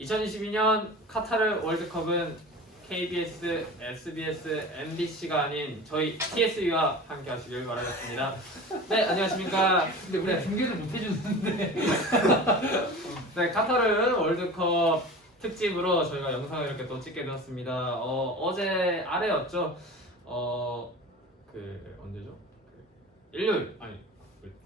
2022년 카타르 월드컵은 KBS, SBS, MBC가 아닌 저희 TSU와 함께 하시길 바라겠습니다. 네, 안녕하십니까. 근데 우리가 중계를 못 해주는데. 네, 카타르 월드컵 특집으로 저희가 영상을 이렇게 또 찍게 되었습니다. 어제 아래였죠. 언제죠? 일요일 아니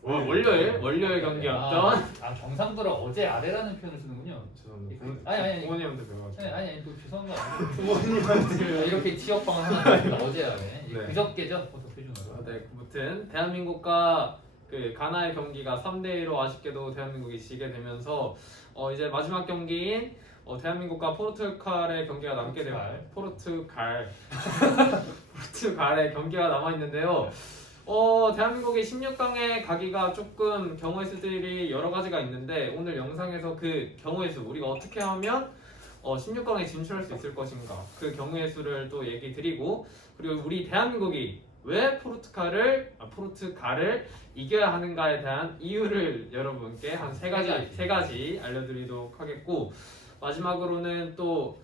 월요일 경기였던. 경상도라 어제 아래라는 표현을 쓰는군요. 죄송합니다. 아니. 부모님한테 배워가지고. 아니 또 죄송한 거 아니에요. 부모님한테 이렇게 지역방을 하는 어제 아래. 네. 그저께죠. 표준어로. 네, 아무튼 대한민국과 그 가나의 경기가 3대2로 아쉽게도 대한민국이 지게 되면서 이제 마지막 경기인 대한민국과 포르투갈의 경기가 남게 되고 포르투갈의 경기가 남아 있는데요. 대한민국이 16강에 가기가 조금 경우의 수들이 여러 가지가 있는데 오늘 영상에서 그 경우의 수 우리가 어떻게 하면 16강에 진출할 수 있을 것인가 그 경우의 수를 또 얘기 드리고 그리고 우리 대한민국이 왜 포르투갈을 이겨야 하는가에 대한 이유를 여러분께 한 세 가지 알려드리도록 하겠고 마지막으로는 또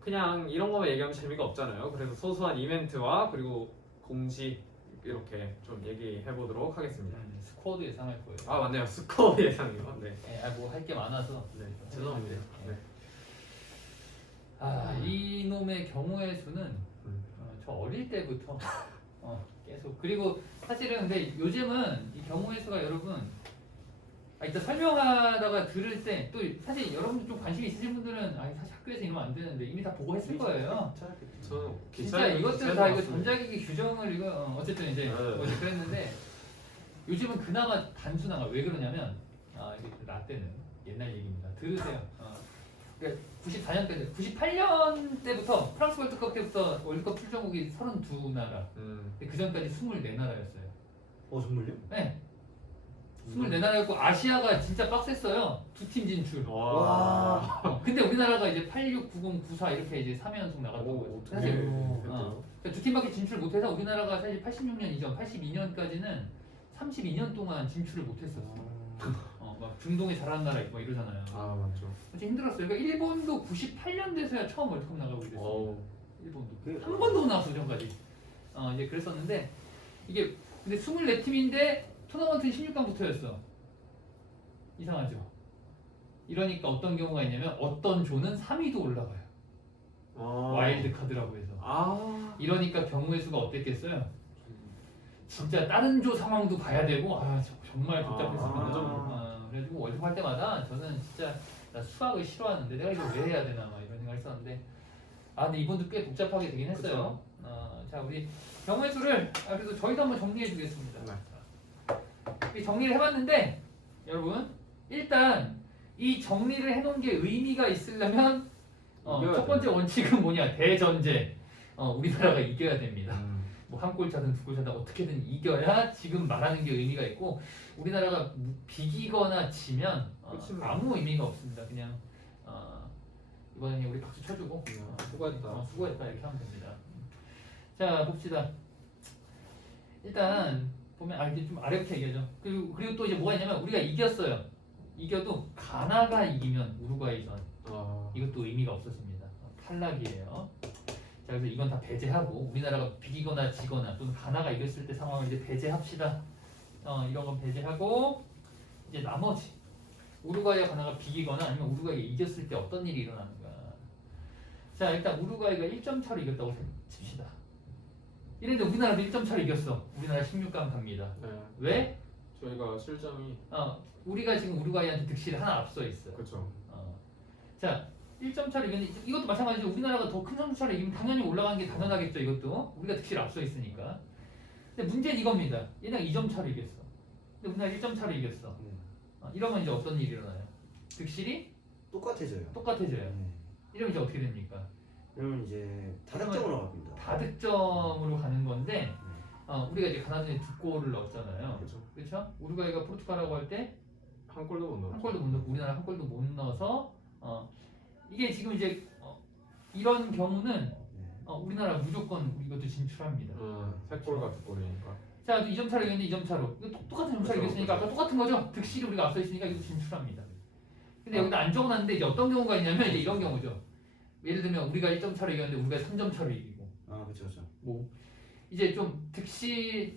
그냥 이런 거만 얘기하면 재미가 없잖아요. 그래서 소소한 이벤트와 그리고 공지 이렇게 좀 얘기해 보도록 하겠습니다. 스코어도 예상할 거예요. 아 맞네요. 스코어 예상이요. 네. 뭐 할 게 많아서. 네. 죄송합니다. 네. 이놈의 경우의 수는 저 어릴 때부터 계속 그리고 사실은 근데 요즘은 이 경우의 수가 여러분 일단 설명하다가 들을 때 또 사실 여러분들 좀 관심 있으신 분들은 사실 학교에서 이러면 안 되는데 이미 다 보고 했을 거예요. 저는 진짜 이것들 다 이거 전자기기 규정을 이거 어쨌든 이제 어제 그랬는데 요즘은 그나마 단순한가 왜 그러냐면 이게 나 때는 옛날 얘기입니다. 들으세요. 그러니까 94년 때, 98년 때부터 프랑스 월드컵 때부터 월드컵 출전국이 32나라. 근데 그 전까지 24나라였어요. 정말요? 네. 24나라였고 아시아가 진짜 빡셌어요. 두 팀 진출. 와. 근데 우리나라가 이제 86, 90, 94 이렇게 이제 3연속 나갔던 거죠. 사실 그러니까 두 팀밖에 진출 못해서 우리나라가 사실 86년 이전, 82년까지는 32년 동안 진출을 못했었어. 막 중동에 잘하는 나라 있고 이러잖아요. 아 맞죠. 진짜 힘들었어요. 그러니까 일본도 98년 돼서야 처음 월드컵 나가고 이랬어요. 일본도 그게- 한 번도 못 나왔어 전까지. 이제 그랬었는데 이게 근데 24팀인데 토너먼트는 16강부터였어. 이상하죠. 이러니까 어떤 경우가 있냐면 어떤 조는 3위도 올라가요. 와일드 카드라고 해서. 이러니까 경우의 수가 어땠겠어요? 진짜 다른 조 상황도 봐야 되고 정말 복잡했습니다. 그래가지고 월드컵 할 때마다 저는 진짜 나 수학을 싫어하는데 내가 이걸 왜 해야 되나 막 이런 생각을 했었는데 근데 이번도 꽤 복잡하게 되긴 했어요. 자 우리 경우의 수를 그래도 저희도 한번 정리해 주겠습니다. 이 정리를 해봤는데 여러분 일단 이 정리를 해놓은 게 의미가 있으려면 첫 번째 원칙은 뭐냐 대전제 우리나라가 이겨야 됩니다. 뭐 한 골 차든 두 골 차든 어떻게든 이겨야 지금 말하는 게 의미가 있고 우리나라가 비기거나 지면 아무 의미가 없습니다. 그냥 이번에 우리 박수 쳐주고 수고했다 이렇게 하면 됩니다. 자 봅시다. 일단 보면 이제 좀 아래부터 얘기하죠. 그리고 또 이제 뭐가 있냐면 우리가 이겼어요. 이겨도 가나가 이기면 우루과이전 이것도 의미가 없었습니다. 탈락이에요. 자 그래서 이건 다 배제하고 우리나라가 비기거나 지거나 또는 가나가 이겼을 때 상황을 이제 배제합시다. 이런 건 배제하고 이제 나머지 우루과이와 가나가 비기거나 아니면 우루과이가 이겼을 때 어떤 일이 일어나는가. 자 일단 우루과이가 1점 차로 이겼다고 칩시다. 이랬는데 우리나라도 1점 차로 이겼어. 우리나라 16강 갑니다. 네. 왜? 저희가 실점이 우리가 지금 우루과이한테 득실을 하나 앞서 있어요. 그렇죠. 자 1점 차로 이겼는데 이것도 마찬가지로 우리나라가 더 큰 점수 차로 이기면 당연히 올라가는 게 당연하겠죠. 이것도 우리가 득실 앞서 있으니까. 근데 문제는 이겁니다. 얘네가 2점 차로 이겼어. 근데 우리나라 1점 차로 이겼어. 이러면 이제 어떤 일이 일어나요? 득실이 똑같아져요. 똑같아져요. 이러면 이제 어떻게 됩니까? 그러면 이제 다득점으로 갑니다. 다득점으로 가는 건데 우리가 이제 가나전에 두 골을 넣었잖아요. 그렇죠? 우루과이가 포르투갈하고 할 때 한 골도 못 넣었죠. 한 골도 못 넣고 우리나라 한 골도 못 넣어서 이게 지금 이제 이런 경우는 우리나라 무조건 이것도 진출합니다. 3골과 2골이니까. 자, 2점 차로 이겼는데 2점 차로. 이거 똑같은 점 차로 그렇죠, 이겼으니까 그렇죠. 아까 똑같은 거죠? 득실이 우리가 앞서 있으니까 이거 진출합니다. 근데 여기다 안 적어놨는데 이제 어떤 경우가 있냐면 이제 이런 경우죠. 예를 들면 우리가 1점 차로 이겼는데 우리가 3점 차로 이기고 아 그렇죠 그렇죠. 뭐 이제 좀 득실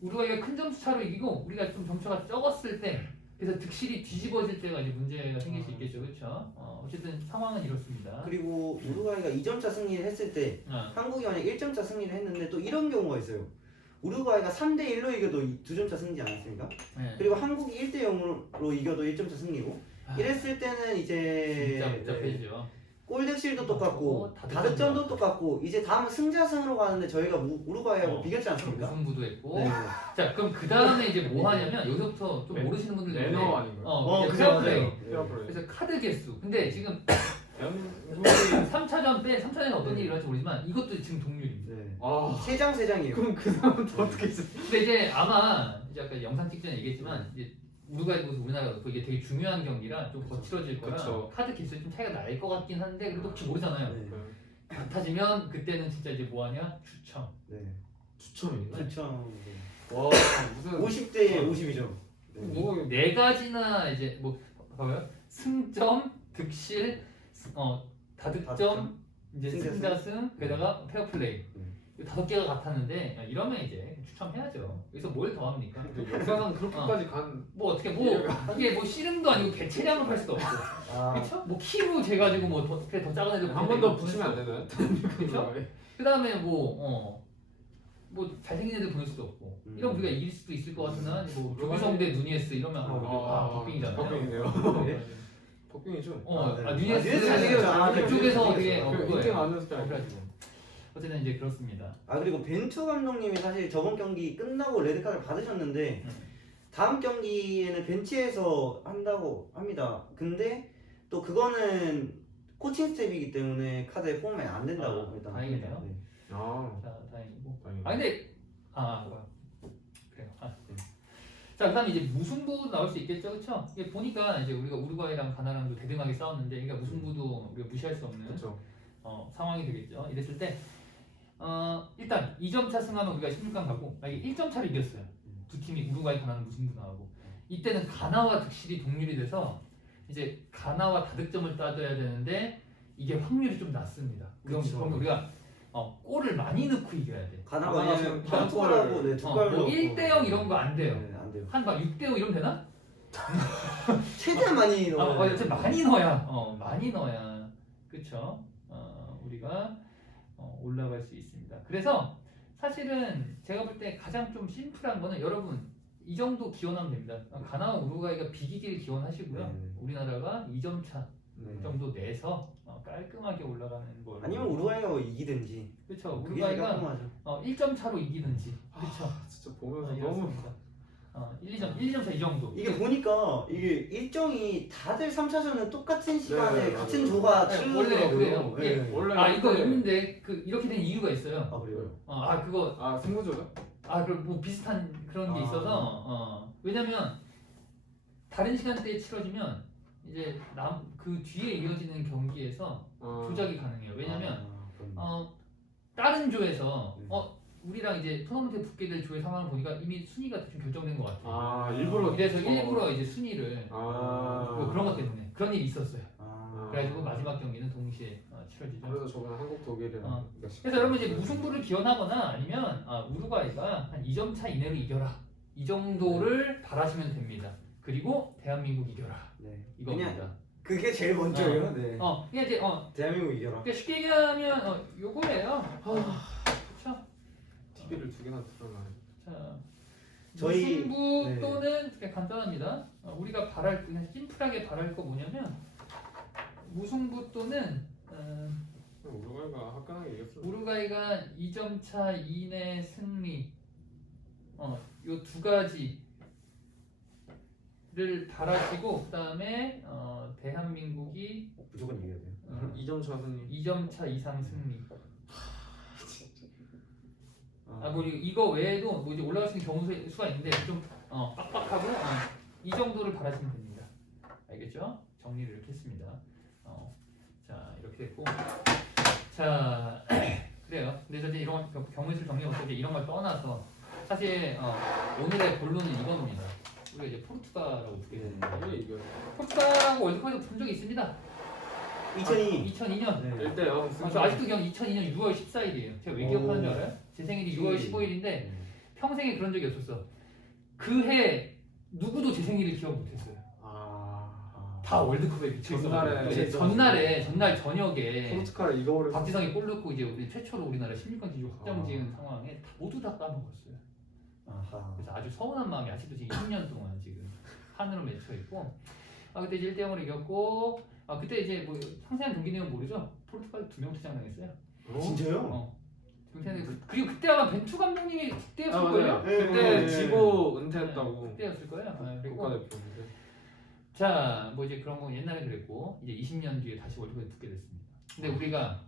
우루과이가 큰 점수 차로 이기고 우리가 좀 점수가 적었을 때 그래서 득실이 뒤집어질 때가 이제 문제가 생길 수 있겠죠, 그렇죠? 어쨌든 상황은 이렇습니다. 그리고 우루과이가 2점차 승리를 했을 때 한국이 만약 1점차 승리를 했는데 또 이런 경우가 있어요. 우루과이가 3대1로 이겨도 2점차 승리지 않았습니까? 네. 그리고 한국이 1대0으로 이겨도 1점차 승리고 이랬을 때는 이제 진짜 복잡해지죠. 골득실도 똑같고 다득점도 다득점도 똑같고 이제 다음은 승자승으로 가는데 저희가 우루과이하고 비겼지 않습니까? 무승부도 했고. 네. 자, 그럼 그 다음에 이제 뭐 하냐면 여기서부터 좀 매- 모르시는 분들 매너 있는데 아닌가요? 그 페어플레이. 생각해요. 페어플레이. 그래서 카드 개수. 근데 지금 대한민국이 3차전 빼 3차전에 어떤 일이 일어날지 모르지만 이것도 지금 동률입니다. 네. 아 세 장이에요. 그럼 그 사람은 또 어떻게 했어? 근데 이제 아마 이제 아까 영상 찍전에 얘기했지만 이제 우루과이도 우리나라도 또 이게 되게 중요한 경기라 좀 거칠어질 거라 그쵸. 카드 개수에 좀 차이가 날 것 같긴 한데 그래도 혹시 모르잖아요. 네. 같아지면 그때는 진짜 이제 뭐 하냐? 추첨. 네. 추첨이. 그렇죠. 와 무슨 50대 50이죠. 뭐 네 가지나 이제 뭐 봐봐요. 승점, 득실, 다득점, 다득점, 이제 승자승. 승자승, 게다가 페어플레이. 이 5개가 같았는데 이러면 이제 추첨해야죠. 여기서 뭘 더 합니까? 역사상 그렇게까지 간 뭐 어떻게 뭐 이게 뭐 씨름도 아니고 개체량을 할 수도 없고. 아, 그렇죠? 뭐 키로 재가지고 뭐더 작은 애들 한 번 더 붙이면 안 되나요? 그렇죠? 그다음에 뭐 잘생긴 애들 보낼 수도 없고 이런 우리가 이길 수도 있을 것 같으나 뭐 조기성대 누니에스 이러면 박빙이잖아요. 박빙이네요. 네. 박빙이죠. 누니에스 누니에스 잘생겼죠. 아, 그쪽에서 되게 되게 그 그거예요. 인기 많은 스타일. 그래가지고 어쨌든 이제 그렇습니다. 아 그리고 벤투 감독님이 사실 저번 경기 끝나고 레드카드를 받으셨는데 다음 경기에는 벤치에서 한다고 합니다. 근데 또 그거는 코칭 스텝이기 때문에 카드에 포함이 안 된다고 일단 다행이네요. 합니다. 네. 아 자 다행이고. 다행이네. 근데 그래요. 자 그다음에 이제 무승부 나올 수 있겠죠, 그렇죠? 이게 보니까 이제 우리가 우루과이랑 가나랑도 대등하게 싸웠는데, 그러니까 무승부도 우리가 무시할 수 없는 그렇죠. 상황이 되겠죠. 이랬을 때 일단 2점 차 승하면 우리가 16강 가고, 만약에 1점 차로 이겼어요. 두 팀이 우루과이 가나는 무승부 나오고, 이때는 가나와 득실이 동률이 돼서 이제 가나와 다득점을 따져야 되는데 이게 확률이 좀 낮습니다. 그쵸. 그럼 우리가 골을 많이 넣고 이겨야 돼. 가나가 가나가 왜냐면 지금 한 골하고 네, 두 골. 뭐 1대0 이런 거 안 돼요. 네, 안 돼요. 한 6대5 이러면 되나? 최대한 많이 넣어요. 어쨌든 많이 넣어야 많이 넣어야 그쵸? 우리가 올라갈 수 있습니다. 그래서 사실은 제가 볼 때 가장 좀 심플한 거는 여러분 이 정도 기원하면 됩니다. 가나와 우루과이가 비기길 기원하시고요. 네. 우리나라가 2점 차 네. 정도 내서 깔끔하게 올라가는 걸. 아니면 우루과이가 이기든지. 그쵸? 그게 우루과이가 깔끔하죠. 1점 차로 이기든지. 그쵸? 진짜 보면서 너무 이렇습니다. 1점 차 이 정도. 이게 보니까 이게 일정이 다들 3차전은 똑같은 시간에 네, 같은 맞아요. 조가 네, 치르더라고요. 원래 그래요. 네. 원래 이거 있는데 이렇게 된 이유가 있어요. 아 그래요? 그거 아 승부조죠? 그럼 뭐 비슷한 그런 게 있어서 왜냐면 다른 시간대에 치러지면 이제 그 뒤에 이어지는 경기에서 조작이 가능해요. 왜냐면 그렇네. 다른 조에서 우리랑 이제 토너먼트에 붙게 될 조의 상황을 보니까 이미 순위가 좀 결정된 것 같아요. 일부러 그래서 일부러 이제 순위를 아 그런 것 때문에 그런 일이 있었어요. 아, 그래가지고 마지막 경기는 동시에 치러지죠. 그래서 저번에 한국 독일이랑 멕시코. 그래서 여러분 이제 무승부를 기원하거나 아니면 우루과이가 한 2점 차 이내로 이겨라 이 정도를 바라시면 됩니다. 그리고 대한민국 이겨라 네. 이겁니다. 그냥 그게 제일 먼저예요. 네. 그냥 이제 대한민국 이겨라. 그러니까 쉽게 얘기하면 요거예요. 그렇죠. TV를 두 개나 틀어놔요. 자 저희- 무승부 네. 또는 그냥 간단합니다. 우리가 바랄 그냥 심플하게 바랄 거 뭐냐면 무승부 또는 우루과이가 화끈하게 이겼어. 우루과이가 2점 차 이내 승리 요 두 가지를 바라시고 그다음에 대한민국이 무조건 이겨야 돼요. 2점 차 승리. 2점 차 이상 승리. 뭐 이거 외에도 뭐 이제 올라갈 수 있는 경우 수가 있는데 좀 빡빡하고 이 정도를 바라시면 됩니다. 알겠죠? 정리를 이렇게 했습니다. 자 이렇게 됐고 자 그래요. 근데 이제 이런 경우의 수 정리 어떻게 이런 걸 떠나서 사실 오늘의 본론은 이겁니다. 우리가 이제 포르투갈하고 붙게 됐는데 이게 이겨. 포르투갈하고 월드컵에서 본 적이 있습니다. 2002. 2002년. 네. 1대0 저 아직도 기억 2002년 6월 14일이에요. 제가 왜 기억하는 줄 알아요? 제 생일이 6월 15일인데 평생에 그런 적이 없었어. 그 해 누구도 제 생일을 기억 못했어요. 다 월드컵에 미쳐 전날에 있어. 전날 저녁에 포르투갈 이거를 박지성이 골 넣고 이제 우리 최초로 우리나라 16강 진출 확정 지은 상황에 모두 다 까먹었어요. 아하. 그래서 아주 서운한 마음이 아직도 지금 20년 동안 지금 판으로 맺혀 있고. 그때 이제 1대0으로 이겼고. 그때 이제 뭐 상세한 경기 내용 모르죠? 포르투갈 2명 퇴장당했어요. 진짜요? 그리고 그때 아마 벤투 감독님이 그때였을 거예요. 그때 네. 지고 은퇴했다고. 그때였을 거예요. 그리고 국가대표인데. 자, 뭐 이제 그런 거 옛날에 그랬고 이제 20년 뒤에 다시 월드컵에 붙게 됐습니다. 근데 우리가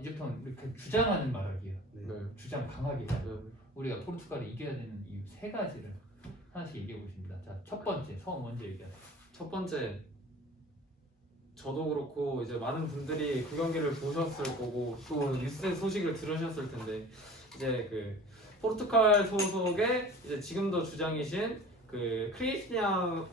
이제부터는 이렇게 주장하는 말하기예요. 네. 주장 강하게 네. 우리가 포르투갈을 이겨야 되는 이유 세 가지를 하나씩 얘기해 보십니다. 자, 첫 번째 서원 먼저 얘기하세요. 첫 번째, 저도 그렇고 이제 많은 분들이 그 경기를 보셨을 거고 또 뉴스 소식을 들으셨을 텐데 이제 그 포르투갈 소속의 이제 지금도 주장이신 그 크리스티아노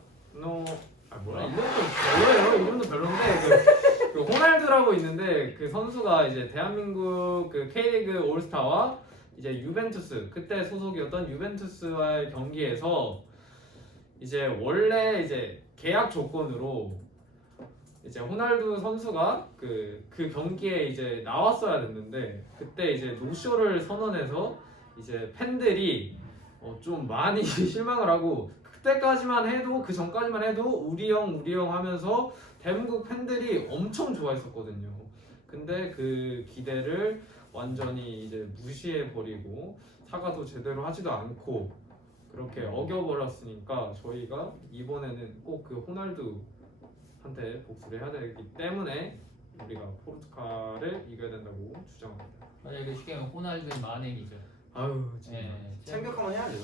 이름도 별로예요. 이름도 별론데 그 호날두라고 있는데 그 선수가 이제 대한민국 그 K리그 올스타와 이제 유벤투스 그때 소속이었던 유벤투스와의 경기에서 이제 원래 이제 계약 조건으로 이제 호날두 선수가 그 경기에 이제 나왔어야 됐는데 그때 이제 노쇼를 선언해서 이제 팬들이 좀 많이 실망을 하고 그때까지만 해도 그 전까지만 해도 우리 형 하면서 대한민국 팬들이 엄청 좋아했었거든요. 근데 그 기대를 완전히 이제 무시해 버리고 사과도 제대로 하지도 않고 그렇게 어겨버렸으니까 저희가 이번에는 꼭 그 호날두한테 복수를 해야 되기 때문에 우리가 포르투갈을 이겨야 된다고 주장합니다. 만약에 쉽게 말하면 호날두의 만행이죠. 아유 진짜. 참격 한번 해야 돼요.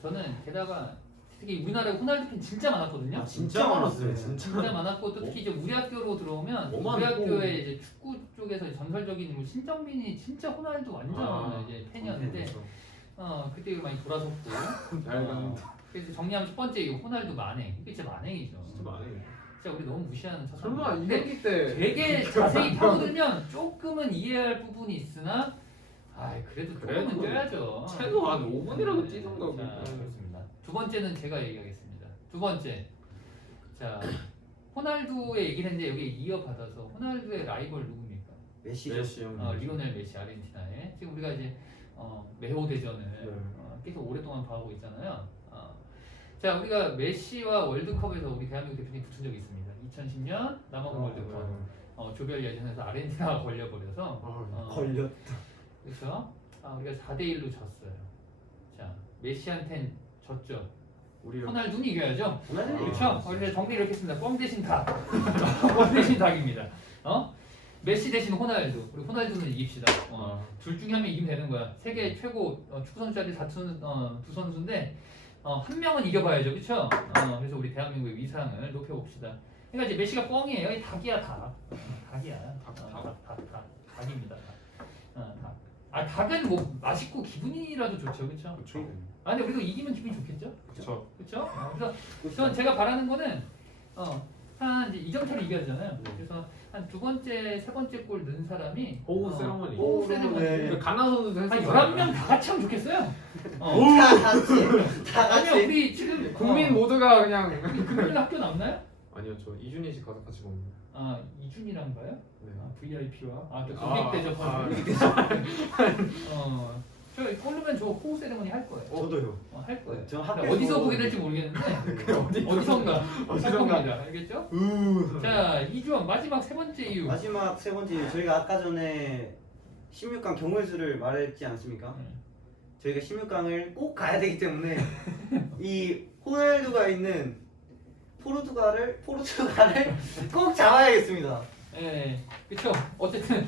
저는 게다가 특히 우리나라에 호날두 팬 진짜 많았거든요. 진짜 많았어요. 진짜 많았고 또 특히 이제 우리 학교로 들어오면 우리 많고. 학교에 이제 축구 쪽에서 전설적인 인물 신정민이 진짜 호날두 완전 이제 팬이었는데 그때 많이 돌아섰고 그래서 정리하면 첫 번째 이거 호날두 만행 이게 진짜 만행이죠. 진짜 많이. 진짜 우리 너무 무시하는 첫 설마 이 근데 경기 때 되게 자세히 파고들면 조금은 이해할 부분이 있으나 그래도 조금은 뛰어야죠. 최소 한 5분이라도 뛰던가. 자, 그렇습니다. 두 번째는 제가 얘기하겠습니다. 두 번째, 자 호날두의 얘기를 했는데 여기 이어받아서 호날두의 라이벌 누굽니까? 메시죠. 형. 리오넬 메시 아르헨티나에 지금 우리가 이제 메호 대전을 네. 계속 오랫동안 봐오고 있잖아요. 자 우리가 메시와 월드컵에서 우리 대한민국 대표팀 붙은 적이 있습니다. 2010년 남아공 월드컵 조별 예선에서 아르헨티나가 걸려버려서 걸렸다. 그렇죠? 우리가 4대1로 졌어요. 자 메시한텐 졌죠. 우리 호날두는 이겨야죠. 호날두 그렇죠? 그래서 정리를 이렇게 했습니다. 뻥 대신 닭. 뻥 대신 닭입니다. 메시 대신 호날두. 우리 호날두는 이깁시다. 둘 중에 한 명 이기면 되는 거야. 세계 최고 축구 선수들이 다투는 두 선수인데 한 명은 이겨봐야죠, 그렇죠? 그래서 우리 대한민국의 위상을 높여봅시다. 그러니까 이제 메시가 뻥이에요. 이 닭이야, 닭. 닭이야. 닭입니다. 닭. 닭은 뭐 맛있고 기분이라도 좋죠, 그렇죠? 그렇죠. 근데 우리도 이기면 기분이 좋겠죠? 그렇죠. 그렇죠? 그래서 전 제가 바라는 거는 한 이제 이정철이 이겨야 되잖아요. 그래서 한 두 번째, 세 번째 골 넣은 사람이 호우 세레머니. 호우 세레머니. 네. 그 가나 선수도 한 했었어요. 11명 다 같이 하면 좋겠어요. 다 아니요, 같이. 우리 지금 국민 모두가 그냥 금요일 학교 남나요? 아니요 저 이준희 씨 가서 같이 봅니다. 이준이랑가요? 네. VIP와 또 고객 대접하는 저 꼴르면 저 호우 세레머니 할 거예요. 저도요. 할 거예요. 저 근데 학교에서 어디서 보게 될지 모르겠는데 어디선가 할 겁니다. 알겠죠? 자 이주원 마지막 세 번째 이유. 마지막 세 번째 이유. 저희가 아까 전에 16강 경우의 말했지 않습니까? 저희가 16강을 꼭 가야 되기 때문에 이 호날두가 있는 포르투갈을 꼭 잡아야겠습니다. 네, 그렇죠. 어쨌든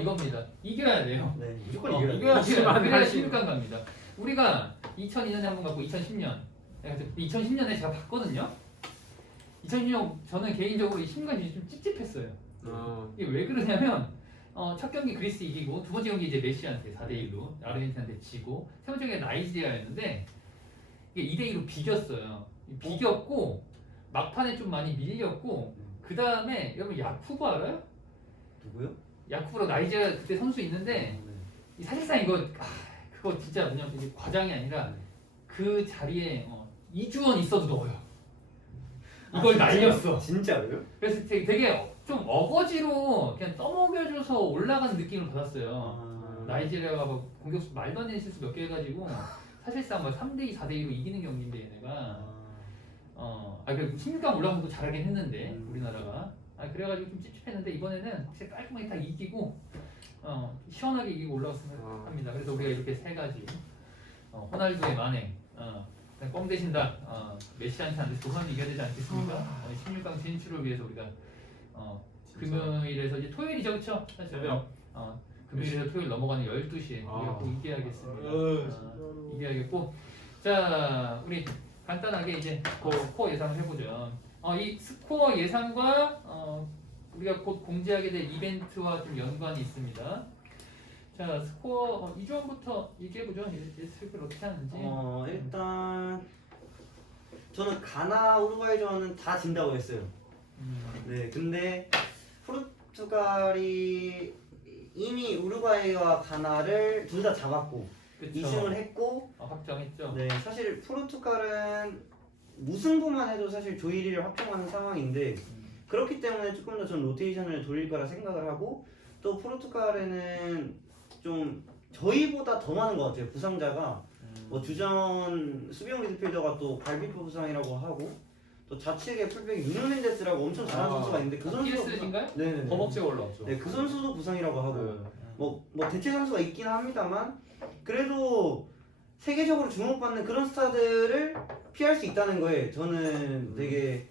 이겁니다. 이겨야 돼요. 네, 무조건 이겨야 이겨야 이겨야 돼요. 돼요. 그래야 16강 갑니다. 우리가 2002년에 한 번 갔고 2010년. 2010년에 제가 봤거든요. 2010년 저는 개인적으로 이 16강이 좀 찝찝했어요. 이게 왜 그러냐면 첫 경기 그리스 이기고 두 번째 경기 이제 메시한테 4대1로 아르헨티나한테 지고 세 번째 경기 나이지리아였는데 이게 2대2로 비겼어요. 비겼고 막판에 좀 많이 밀렸고 그 다음에 여러분 야쿠브 알아요? 누구요? 야쿠브로 나이지리아 그때 선수 있는데 네. 사실상 이거 그거 진짜 뭐냐면 이게 과장이 아니라 그 자리에 이주원 있어도 넣어요. 이걸 날렸어. 진짜로요? 그래서 되게 좀 어거지로 그냥 떠먹여줘서 올라간 느낌을 받았어요. 나이지리아가 뭐 공격수 말도 안 되는 실수 몇 개 해가지고 사실상 뭐 3대2, 4대2로 이기는 경기인데 얘네가 그리고 16강 올라가서 또 잘하긴 했는데 우리나라가 그래가지고 좀 찝찝했는데 이번에는 확실히 깔끔하게 다 이기고 시원하게 이기고 올라왔으면 합니다. 그래서 우리가 이렇게 세 가지 호날두의 만행 껌 대신다 메시한테 안 돼서 조선이 이겨야 되지 않겠습니까? 16강 진출을 위해서 우리가 금요일에서 이제 토요일이죠, 그렇죠? 새벽. 금요일에서 토요일 넘어가는 12시에 우리가 꼭 이겨야겠습니다. 진짜로. 이겨야겠고 자 우리 간단하게 이제 스코어 예상을 해보죠. 이 스코어 예상과 우리가 곧 공지하게 될 이벤트와 좀 연관이 있습니다. 자 스코어 이주원부터 얘기해보죠. 예측을 어떻게 하는지. 일단 저는 가나 우루과이전은 다 진다고 했어요. 네, 근데 포르투갈이 이미 우루과이와 가나를 둘 다 잡았고 그쵸. 2승을 했고 확정했죠. 네, 사실 포르투갈은 무승부만 해도 사실 조 1위를 확정하는 상황인데 그렇기 때문에 조금 더 전 로테이션을 돌릴 거라 생각을 하고 또 포르투갈에는 좀 저희보다 더 많은 것 같아요. 부상자가 뭐 주전 수비형 미드필더가 또 갈비뼈 부상이라고 하고 또 좌측에 풀백 누누 멘데스라고 엄청 잘하는 선수가 있는데 그 선수도 PS인가요? 네네. 허벅지가 올라왔죠. 네, 그 선수도 부상이라고 하고 네. 뭐 대체 선수가 있긴 합니다만 그래도 세계적으로 주목받는 그런 스타들을 피할 수 있다는 거에 저는 되게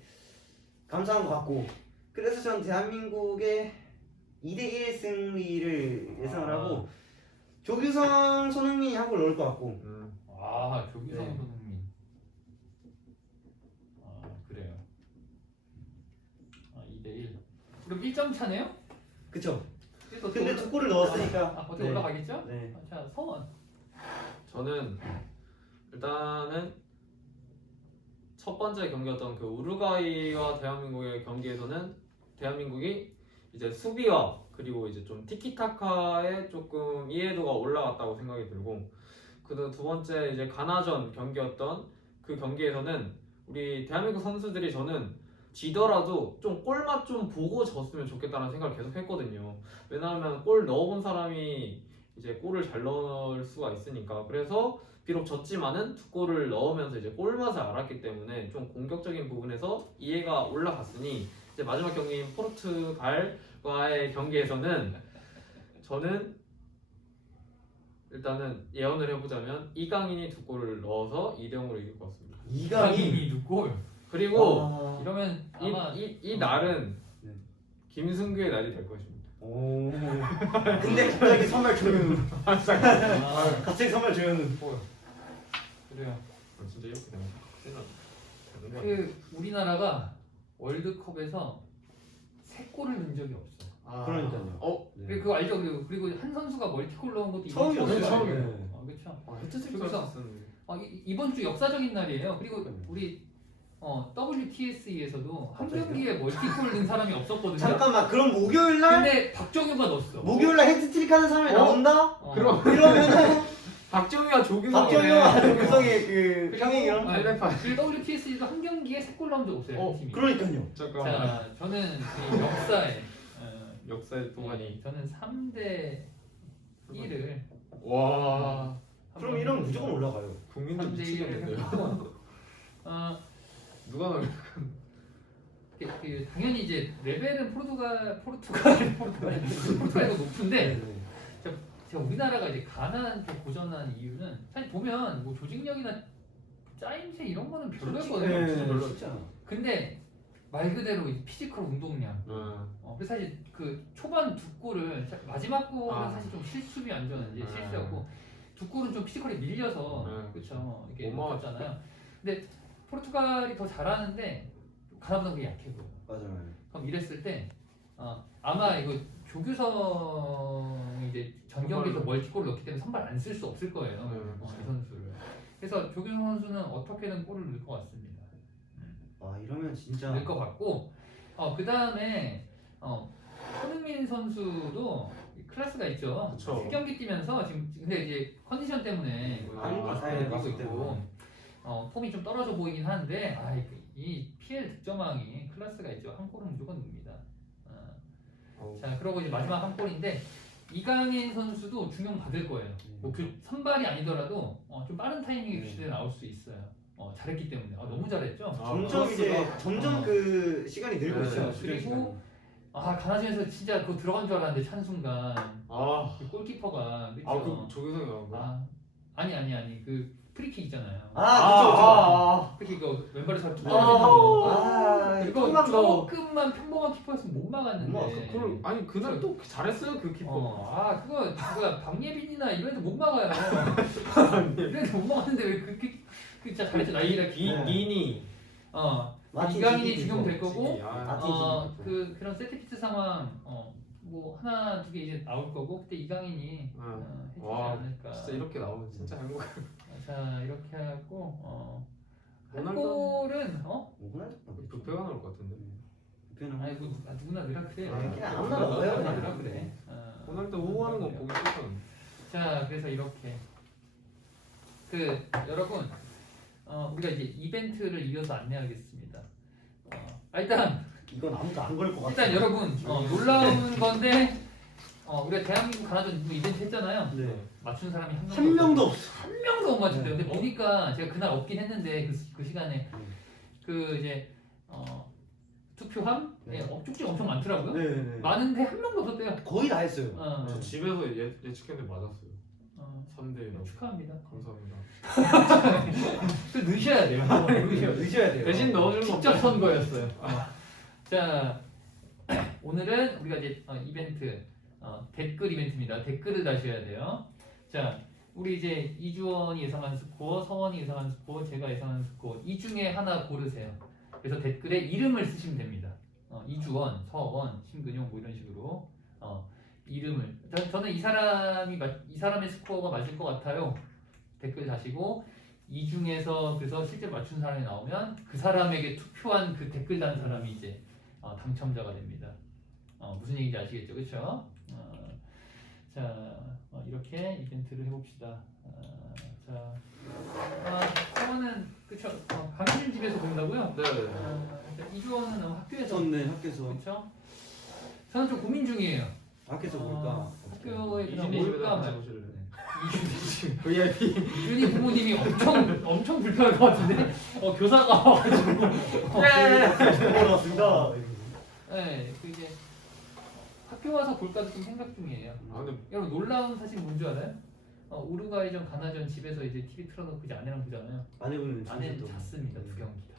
감사한 것 같고 그래서 전 대한민국의 2대1 승리를 예상을 하고 조규성, 손흥민이 한 골 넣을 것 같고 조규성 네. 손흥민. 그래요. 2대1. 그럼 1점 차네요? 그쵸? 또 근데 두 골을 넣었으니까 어떻게 네. 올라가겠죠? 네. 자 서원. 저는 일단은 첫 번째 경기였던 그 우루과이와 대한민국의 경기에서는 대한민국이 이제 수비와 그리고 이제 좀 티키타카에 조금 이해도가 올라갔다고 생각이 들고 그 두 번째 이제 가나전 경기였던 그 경기에서는 우리 대한민국 선수들이 저는 지더라도 좀 골맛 좀 보고 졌으면 좋겠다는 생각을 계속 했거든요. 왜냐하면 골 넣어본 사람이 이제 골을 잘 넣을 수가 있으니까. 그래서 비록 졌지만은 두 골을 넣으면서 이제 골맛을 알았기 때문에 좀 공격적인 부분에서 이해가 올라갔으니 이제 마지막 경기인 포르투갈과의 경기에서는 저는 일단은 예언을 해보자면 이강인이 두 골을 넣어서 2대0으로 이길 것 같습니다. 이강인 두 골. 그리고 이러면 아마 이 날은 네. 김승규의 날이 될 것입니다. 오. 근데 갑자기 선발 조현우. 갑자기 선발 조현우. 그래요. 진짜 이렇게 되면 되는 거 그 우리나라가 월드컵에서 3골을 넣은 적이 없어. 그러니까요. 그리고 그거 알죠? 그리고 한 선수가 멀티골 넣은 것도 이번 처음이었어요. 주였어요. 처음이에요. 그렇죠. 헤트트릭 그래서 썼었는데. 이번 주 역사적인 날이에요. 그리고 우리 WTSE에서도 한 경기에 멀티골 넣은 사람이 없었거든요. 잠깐만, 그럼 목요일 날 근데 박정유가 넣었어. 목요일 날 헤트트릭 하는 사람이 나온다? 그러면은 박정희와 조규성이네. 박정희와 조규성의 그 평행이랑 그리고 WTSE도 한 경기에 3골 넣은 적 없어요. 한 팀이. 그러니까요. 잠깐만. 자, 저는 이 역사에 역사의 동안이. 저는 3대 1을 와. 그럼 이러면 무조건 올라가요. 국민들 3대 1을 미치겠는데요. 했고 누가 넣을? 당연히 이제 레벨은 포르투갈이 더 높은데 제가 우리나라가 이제 가나한테 고전한 이유는 사실 보면 뭐 조직력이나 짜임새 이런 거는 별로였거든요. 별로 없지 않아. 근데 말 그대로 이 피지컬 운동량. 그래서 사실 그 초반 두 골을 마지막 골은 사실 좀 실수비 안전한지 실수였고 두 골은 좀 피지컬이 밀려서 그렇죠 이게 못했잖아요. 근데 포르투갈이 더 잘하는데 가나보다 그게 약해 보여. 맞아요. 그럼 이랬을 때 아마 이거 조규성이 이제 전 경기에서 멀티골을 넣기 때문에 선발 안 쓸 수 없을 거예요. 이 선수를. 그래서 조규성 선수는 어떻게든 골을 넣을 것 같습니다. 이러면 진짜 될 것 같고 그 다음에 손흥민 선수도 클래스가 있죠. 그쵸. 세 경기 뛰면서 지금 근데 이제 컨디션 때문에 한국 가사에 뛰고 왔을 있고 폼이 좀 떨어져 보이긴 하는데 이 PL 득점왕이 클래스가 있죠. 한 골은 무조건 넣습니다. 자 그러고 이제 마지막 한 골인데 이강인 선수도 중용 받을 거예요. 뭐 선발이 아니더라도 좀 빠른 타이밍에 교체돼 나올 수 있어요. 잘했기 때문에 너무 잘했죠. 점점 이제 점점 그 시간이 늘고 네. 있어요. 그리고 가나전에서 진짜 그거 들어간 줄 알았는데 찬 순간 그 골키퍼가 그쵸? 조규성이 나온 거야? 아니 그 프리킥 있잖아요. 프리킥 그 왼발에 잘 떨어지는 거. 그리고 조금만 더 조금만 평범한 키퍼였으면 못 막았는데. 그걸 아니 그날 또 잘했어요 그 키퍼. 그거 박예빈이나 이런 애들 못 막아요. 이런 애들 못 막았는데 왜 그 진짜 잘했죠. 나이라 기니. 이강인이 중용될 거고 아, 그런 세트피스 상황 뭐 하나 두 개 이제 나올 거고 그때 이강인이 해주지 와, 않을까. 진짜 이렇게 나오면 진짜 행복해. 자 이렇게 하고 한 호날두? 골은 뷔페가 나올 것 같은데. 아니 누구나 늘라 그래. 그냥 아무나 넣어요, 누구나 그냥. 늘라 그래. 호날두 호호하는 거 보기 싫거든. 자 그래서 이렇게 여러분 우리가 이제 이벤트를 이어서 안내하겠습니다. 일단 이건 아무도 안 걸 것 같아. 일단 여러분 놀라운 건데 우리가 대한민국 가나전 이벤트 했잖아요. 네. 맞춘 사람이 한 명도 없어. 한 명도 못 맞췄대요. 근데 보니까 제가 그날 없긴 했는데 그 시간에 이제 투표함 쭉쭉 엄청 많더라고요. 네. 많은데 한 명도 없었대요. 거의 다 했어요. 저 집에서 예측했는데 맞았어요. 3대1 축하합니다. 감사합니다. 또 넣으셔야 돼요. 늦어야 돼요. 대신 넣어주는 거 직접 선거였어요. 자 오늘은 우리가 이제 이벤트 댓글 이벤트입니다. 댓글을 다셔야 돼요. 자 우리 이제 이주원이 예상한 스코어, 서원이 예상한 스코어, 제가 예상한 스코어 이 중에 하나 고르세요. 그래서 댓글에 이름을 쓰시면 됩니다. 이주원, 서원, 심근용 뭐 이런 식으로 이름을 저는 이 사람의 스코어가 맞을 것 같아요. 댓글 다시고 이 중에서 그래서 실제 맞춘 사람이 나오면 그 사람에게 투표한 그 댓글 단 사람이 이제 당첨자가 됩니다. 무슨 얘기인지 아시겠죠, 그렇죠? 자 이렇게 이벤트를 해봅시다. 자 서원은 그쵸? 강진 집에서 본다고요? 네. 이주원은 학교에서 저는 학교에서 그렇죠? 저는 좀 고민 중이에요. 학교에서 볼까? 학교에 그냥 이준이 집에다 올까 같이 말. 오실래요? 이준이 VIP. 이준이 부모님이 엄청 불편할 것 같은데 교사가 와가지고 보러 왔습니다. 네, 그 이제 학교 와서 볼까도 좀 생각 중이에요. 근데 여러분 놀라운 사실 뭔지 알아요? 우루과이전 가나전 집에서 이제 TV 틀어놓고 이제 아내랑 보잖아요. 아내분은 아내는 잠시도 잤습니다. 두 경기 다.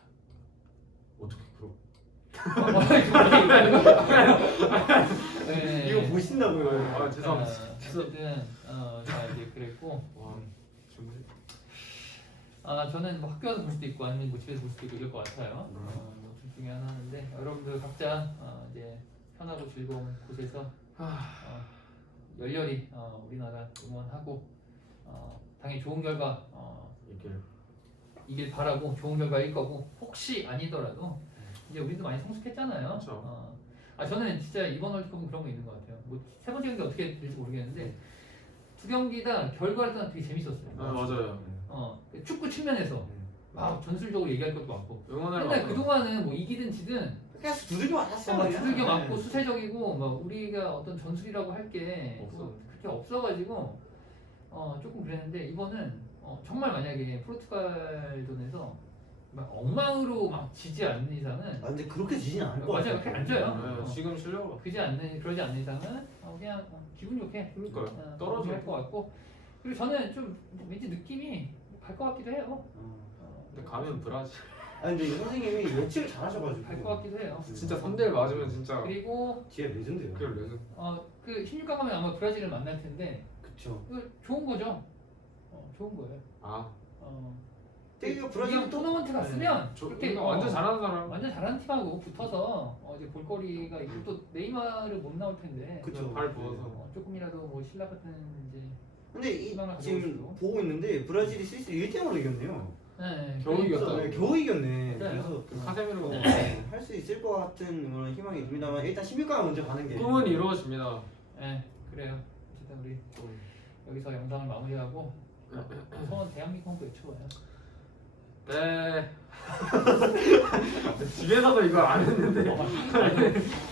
어떻게 그럼? 네. 이거 보신다고요? 죄송합니다. 어쨌든 자 이제 그랬고 와, 좋네. 저는 뭐 학교 와서 볼 수도 있고 아니면 뭐 집에서 볼 수도 있고 이럴 것 같아요. 둘 중에 하나인데 여러분들 각자 이제 편하고 즐거운 곳에서 열렬히 우리나라 응원하고 당연히 좋은 결과 이길 바라고 좋은 결과일 거고 혹시 아니더라도 이제 우리도 많이 성숙했잖아요. 그쵸. 저는 진짜 이번 월드컵은 그런 거 있는 것 같아요. 뭐 세 번째 경기 어떻게 될지 모르겠는데 두 경기 다 결과를 떠나 되게 재밌었어요. 맞아요. 축구 측면에서 막 전술적으로 얘기할 것도 많고. 응원하러 근데 왔구나. 그동안은 뭐 이기든 지든 그냥 두들겨 맞았어. 막 두들겨 맞고 수세적이고 막 우리가 어떤 전술이라고 할 게 그렇게 없어가지고 조금 그랬는데 이번은 정말 만약에 포르투갈전에서 막 엉망으로 막 지지 않는 이상은 근데 그렇게 지진 않을 것 맞아요. 같아요. 그렇게 안 져요. 지금 실력으로. 그러지 않는 이상은 그냥 기분 좋게 그러니까요. 떨어질 떨어져. 것 같고 그리고 저는 좀 왠지 느낌이 갈 것 같기도 해요. 근데 가면 브라질. 근데 이 선생님이 예측을 잘하셔가지고 갈 것 같기도 해요. 진짜 3대1 맞으면 진짜. 그리고 뒤에 레전드예요. 그게 레전. 그 16강 가면 아마 브라질을 만날 텐데 그쵸. 좋은 거죠. 좋은 거예요. 이거 브라질 토너먼트 갔으면 그렇게 완전 잘하는 사람. 완전 잘하는 팀하고 붙어서 이제 볼거리가 있고 또 네이마르 못 나올 텐데 그쵸. 발 부어서. 조금이라도 뭐 신라 같은 이제 근데 희망을 지금 가져올 수도. 보고 있는데 브라질이 스위스를 1대0으로 이겼네요. 네, 겨우 이겼다. 네, 겨우 이겼네. 그래요. 그래서 그 카세미로 할 수 있을 것 같은 그런 희망이 듭니다만 일단 16강 먼저 가는 게 꿈은 이루어집니다. 네, 그래요. 어쨌든 우리 여기서 영상을 마무리하고 소원 대한민국 한번 외쳐봐요. 네. 집에서도 이걸 안 했는데.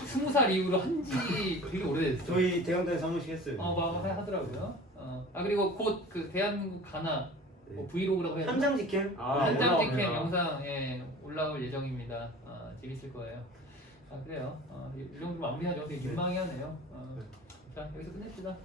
20살 이후로 한지 되게 오래됐어요. 저희 대강단에서 한 번씩 했어요. 막 하더라고요. 그리고 곧 그 대한민국 가나 뭐 브이로그라고 해야 되나? 현장 직캠? 현장 직캠 올라옵니다. 영상 올라올 예정입니다. 재밌을 거예요. 그래요. 이 정도 마무리하죠. 되게 민망해하네요. 자 여기서 끝냅시다.